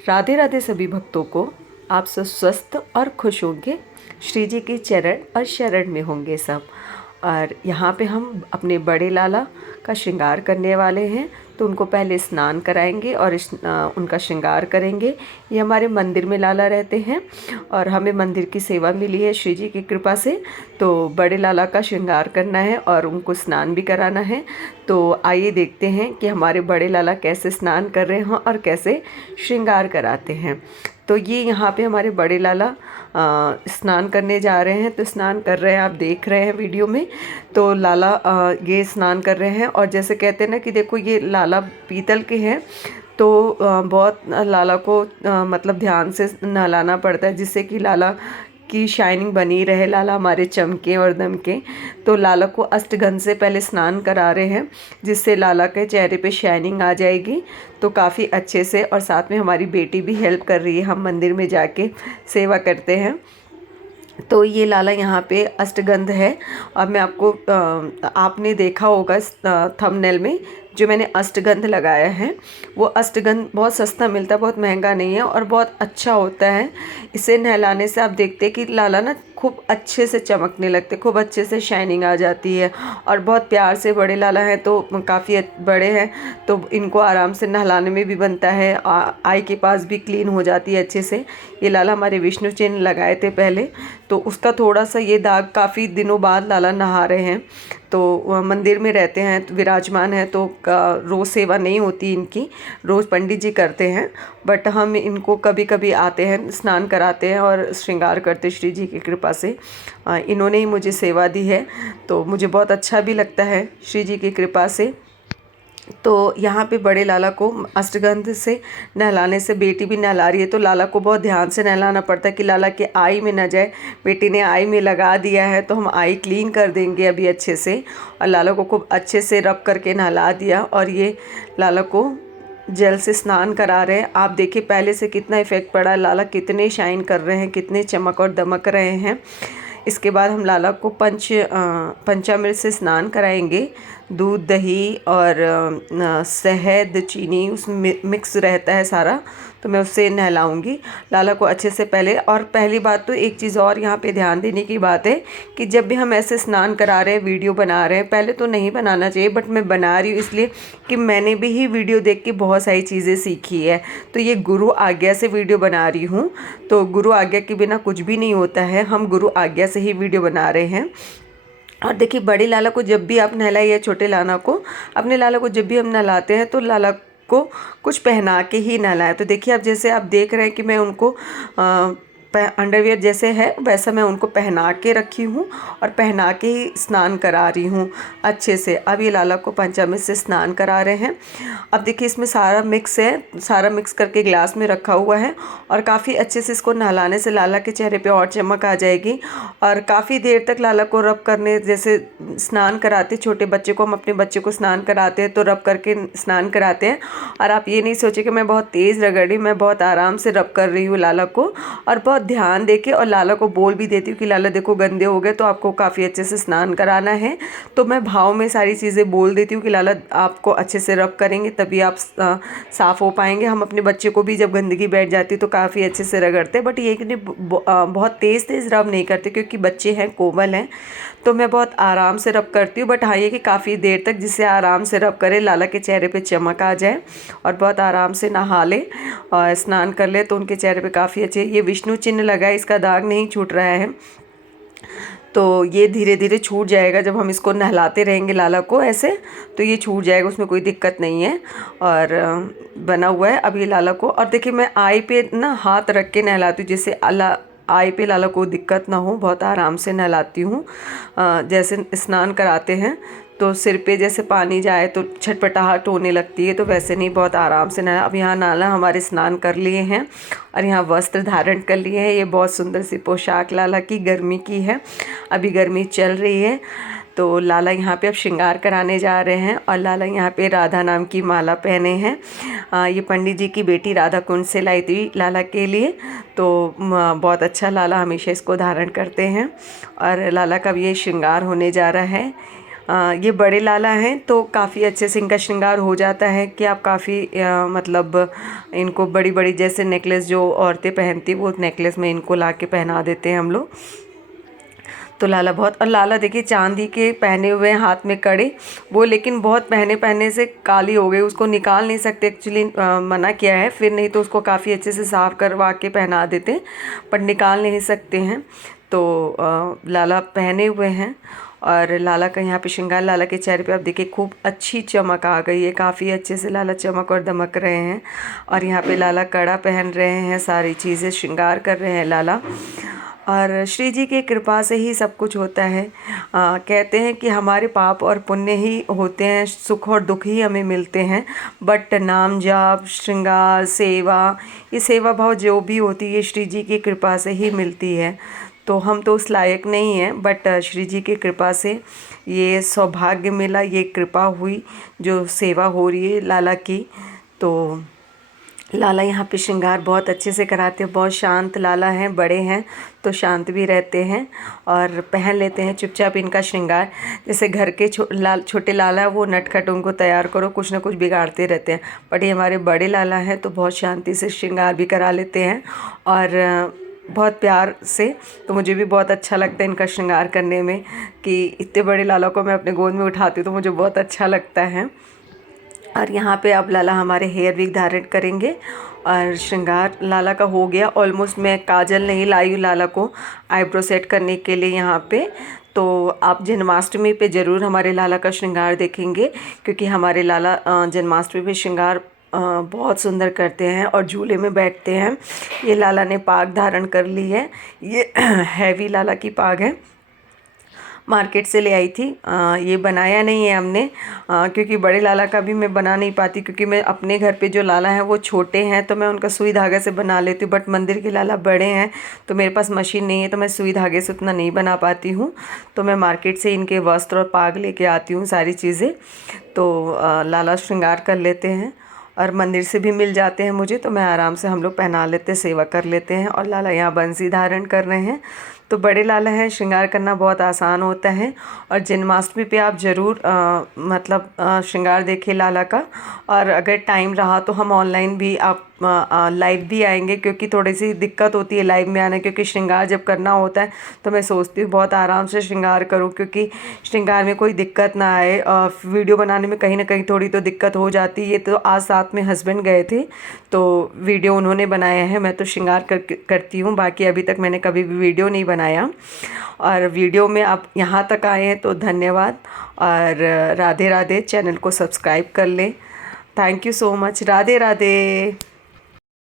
राधे राधे सभी भक्तों को। आप सब स्वस्थ और खुश होंगे, श्री जी के चरण और शरण में होंगे सब। और यहाँ पे हम अपने बड़े लाला का श्रृंगार करने वाले हैं, तो उनको पहले स्नान कराएंगे और उनका श्रृंगार करेंगे। ये हमारे मंदिर में लाला रहते हैं और हमें मंदिर की सेवा मिली है श्री जी की कृपा से। तो बड़े लाला का श्रृंगार करना है और उनको स्नान भी कराना है। तो आइए देखते हैं कि हमारे बड़े लाला कैसे स्नान कर रहे हैं और कैसे श्रृंगार कराते हैं। तो ये यहाँ पे हमारे बड़े लाला स्नान करने जा रहे हैं। तो स्नान कर रहे हैं, आप देख रहे हैं वीडियो में। तो लाला ये स्नान कर रहे हैं और जैसे कहते हैं ना कि देखो ये लाला पीतल के हैं, तो बहुत लाला को मतलब ध्यान से नहलाना पड़ता है, जिससे कि लाला की शाइनिंग बनी रहे, लाला हमारे चमके और दमके। तो लाला को अष्टगंध से पहले स्नान करा रहे हैं, जिससे लाला के चेहरे पे शाइनिंग आ जाएगी। तो काफ़ी अच्छे से, और साथ में हमारी बेटी भी हेल्प कर रही है, हम मंदिर में जाके सेवा करते हैं। तो ये लाला यहाँ पे अष्टगंध है। अब मैं आपको आपने देखा होगा थंबनेल में जो मैंने अष्टगंध लगाया है, वो अष्टगंध बहुत सस्ता मिलता है, बहुत महंगा नहीं है और बहुत अच्छा होता है। इसे नहलाने से आप देखते हैं कि लाला ना खूब अच्छे से चमकने लगते, खूब अच्छे से शाइनिंग आ जाती है। और बहुत प्यार से, बड़े लाला हैं तो काफ़ी बड़े हैं, तो इनको आराम से नहलाने में भी बनता है, आई के पास भी क्लीन हो जाती है अच्छे से। ये लाला हमारे विष्णु चिन्ह लगाए थे पहले, तो उसका थोड़ा सा ये दाग, काफ़ी दिनों बाद लाला नहा रहे हैं। तो मंदिर में रहते हैं, तो विराजमान है, तो रोज़ सेवा नहीं होती इनकी, रोज़ पंडित जी करते हैं। बट हम इनको कभी कभी आते हैं, स्नान कराते हैं और श्रृंगार करते श्री जी की कृपा से। इन्होंने ही मुझे सेवा दी है, तो मुझे बहुत अच्छा भी लगता है श्री जी की कृपा से। तो यहाँ पे बड़े लाला को अष्टगंध से नहलाने से, बेटी भी नहला रही है तो लाला को बहुत ध्यान से नहलाना पड़ता है कि लाला के आई में न जाए। बेटी ने आई में लगा दिया है तो हम आई क्लीन कर देंगे अभी अच्छे से। और लाला को खूब अच्छे से रब करके नहला दिया और ये लाला को जल से स्नान करा रहे हैं। आप देखिए पहले से कितना इफ़ेक्ट पड़ा, लाला कितने शाइन कर रहे हैं, कितने चमक और दमक रहे हैं। इसके बाद हम लाला को पंचामृत से स्नान कराएंगे। दूध, दही और शहद, चीनी उसमें मिक्स रहता है सारा, तो मैं उससे नहलाऊंगी लाला को अच्छे से पहले। और पहली बात तो एक चीज़ और यहाँ पे ध्यान देने की बात है कि जब भी हम ऐसे स्नान करा रहे हैं, वीडियो बना रहे हैं, पहले तो नहीं बनाना चाहिए, बट मैं बना रही हूँ इसलिए कि मैंने भी ही वीडियो देख के बहुत सारी चीज़ें सीखी है। तो ये गुरु आज्ञा से वीडियो बना रही हूँ, तो गुरु आज्ञा के बिना कुछ भी नहीं होता है, हम गुरु आज्ञा से ही वीडियो बना रहे हैं। और देखिए बड़े लाला को जब भी आप नहलाइए, छोटे लाला को, अपने लाला को जब भी हम नहलाते हैं तो लाला को कुछ पहना के ही नहलाएं। तो देखिए आप जैसे आप देख रहे हैं कि मैं उनको अंडरवियर जैसे है वैसा मैं उनको पहना के रखी हूँ और पहना के ही स्नान करा रही हूँ अच्छे से। अब ये लाला को पंचामृत से स्नान करा रहे हैं। अब देखिए इसमें सारा मिक्स है, सारा मिक्स करके ग्लास में रखा हुआ है और काफ़ी अच्छे से इसको नहलाने से लाला के चेहरे पे और चमक आ जाएगी। और काफ़ी देर तक लाला को रब करने, जैसे स्नान कराते छोटे बच्चे को, हम अपने बच्चे को स्नान कराते हैं तो रब करके स्नान कराते हैं। और आप ये नहीं सोचे कि मैं बहुत तेज़ रगड़ रही, मैं बहुत आराम से रब कर रही हूँ लाला को, और बहुत ध्यान देके, और लाला को बोल भी देती हूँ कि लाला देखो गंदे हो गए तो आपको काफ़ी अच्छे से स्नान कराना है। तो मैं भाव में सारी चीज़ें बोल देती हूँ कि लाला आपको अच्छे से रब करेंगे तभी आप साफ़ हो पाएंगे। हम अपने बच्चे को भी जब गंदगी बैठ जाती है तो काफ़ी अच्छे से रगड़ते हैं, बट ये कि बहुत तेज़ तेज़ रब नहीं करते क्योंकि बच्चे हैं, कोमल हैं, तो मैं बहुत आराम से रब करती हूँ। बट हाँ, ये कि काफ़ी देर तक जिससे आराम से रब करे, लाला के चेहरे पे चमक आ जाए और बहुत आराम से नहा ले और स्नान कर ले, तो उनके चेहरे पे काफ़ी अच्छे। ये विष्णु चिन्ह लगा है, इसका दाग नहीं छूट रहा है, तो ये धीरे धीरे छूट जाएगा जब हम इसको नहलाते रहेंगे लाला को ऐसे, तो ये छूट जाएगा, उसमें कोई दिक्कत नहीं है। और बना हुआ है अब ये लाला को। और देखिए मैं आई पे ना हाथ रख के नहलाती हूँ, जिससे आई पे लाला को दिक्कत ना हो, बहुत आराम से नहलाती हूँ। जैसे स्नान कराते हैं तो सिर पे जैसे पानी जाए तो छटपटाहट होने लगती है, तो वैसे नहीं, बहुत आराम से नहा। अब यहाँ नाला हमारे स्नान कर लिए हैं और यहाँ वस्त्र धारण कर लिए हैं। ये बहुत सुंदर सी पोशाक लाला की गर्मी की है, अभी गर्मी चल रही है। तो लाला यहाँ पे अब श्रृंगार कराने जा रहे हैं और लाला यहाँ पे राधा नाम की माला पहने हैं। ये पंडित जी की बेटी राधा कुंड से लाई थी लाला के लिए, तो बहुत अच्छा, लाला हमेशा इसको धारण करते हैं। और लाला का भी ये श्रृंगार होने जा रहा है। ये बड़े लाला हैं तो काफ़ी अच्छे से इनका श्रृंगार हो जाता है कि आप काफ़ी मतलब इनको बड़ी बड़ी जैसे नेकलेस जो औरतें पहनती वो नेकलेस में इनको ला के पहना देते हैं हम लोग। तो लाला बहुत, और लाला देखिए चांदी के पहने हुए हैं, हाथ में कड़े वो, लेकिन बहुत पहने पहने से काली हो गई, उसको निकाल नहीं सकते एक्चुअली, मना किया है, फिर नहीं तो उसको काफ़ी अच्छे से साफ़ करवा के पहना देते हैं, पर निकाल नहीं सकते हैं। तो लाला पहने हुए हैं और लाला का यहाँ पे श्रृंगार, लाला के चेहरे पे आप देखिए खूब अच्छी चमक आ गई है, काफ़ी अच्छे से लाला चमक और दमक रहे हैं। और यहाँ पे लाला कड़ा पहन रहे हैं, सारी चीज़ें श्रृंगार कर रहे हैं लाला। और श्री जी की कृपा से ही सब कुछ होता है। कहते हैं कि हमारे पाप और पुण्य ही होते हैं, सुख और दुख ही हमें मिलते हैं, बट नाम जाप, श्रृंगार, सेवा, ये सेवा भाव जो भी होती है श्री जी की कृपा से ही मिलती है। तो हम तो उस लायक नहीं हैं, बट श्री जी की कृपा से ये सौभाग्य मिला, ये कृपा हुई जो सेवा हो रही है लाला की। तो लाला यहाँ पे श्रृंगार बहुत अच्छे से कराते हैं, बहुत शांत लाला हैं, बड़े हैं तो शांत भी रहते हैं और पहन लेते हैं चुपचाप इनका श्रृंगार। जैसे घर के छोटे लाला वो नटखट, उनको तैयार करो कुछ ना कुछ बिगाड़ते रहते हैं, बट ये हमारे बड़े लाला हैं तो बहुत शांति से श्रृंगार भी करा लेते हैं और बहुत प्यार से। तो मुझे भी बहुत अच्छा लगता है इनका श्रृंगार करने में, कि इतने बड़े लाला को मैं अपने गोद में उठाती हूँ तो मुझे बहुत अच्छा लगता है। और यहाँ पे अब लाला हमारे हेयर विग धारण करेंगे और श्रृंगार लाला का हो गया ऑलमोस्ट। मैं काजल नहीं लाई हूँ लाला को आईब्रो सेट करने के लिए यहाँ पे। तो आप जन्माष्टमी पे ज़रूर हमारे लाला का श्रृंगार देखेंगे, क्योंकि हमारे लाला जन्माष्टमी पे श्रृंगार बहुत सुंदर करते हैं और झूले में बैठते हैं। ये लाला ने पाग धारण कर ली है, ये हैवी लाला की पाग है, मार्केट से ले आई थी। ये बनाया नहीं है हमने, क्योंकि बड़े लाला का भी मैं बना नहीं पाती, क्योंकि मैं अपने घर पे जो लाला हैं वो छोटे हैं तो मैं उनका सुई धागे से बना लेती हूँ, बट मंदिर के लाला बड़े हैं तो मेरे पास मशीन नहीं है, तो मैं सुई धागे से उतना नहीं बना पाती हूँ। तो मैं मार्केट से इनके वस्त्र और पाग लेके आती हूँ सारी चीज़ें। तो लाला श्रृंगार कर लेते हैं और मंदिर से भी मिल जाते हैं मुझे, तो मैं आराम से हम लोग पहना लेते, सेवा कर लेते हैं। और लाला यहाँ बंसी धारण कर रहे हैं। तो बड़े लाला हैं, श्रृंगार करना बहुत आसान होता है। और जन्माष्टमी पे आप ज़रूर मतलब श्रृंगार देखिए लाला का। और अगर टाइम रहा तो हम ऑनलाइन भी आप लाइव भी आएंगे, क्योंकि थोड़ी सी दिक्कत होती है लाइव में आने, क्योंकि श्रृंगार जब करना होता है तो मैं सोचती हूँ बहुत आराम से श्रृंगार करूँ, क्योंकि श्रृंगार में कोई दिक्कत ना आए। वीडियो बनाने में कहीं ना कहीं थोड़ी तो दिक्कत हो जाती है। तो आज साथ में हस्बैंड गए थे तो वीडियो उन्होंने बनाया है, मैं तो श्रृंगार करती हूँ, बाकी अभी तक मैंने कभी भी वीडियो नहीं बनाया। और वीडियो में आप यहाँ तक आए हैं तो धन्यवाद, और राधे राधे। चैनल को सब्सक्राइब कर लें। Thank you so much. Radhe Radhe.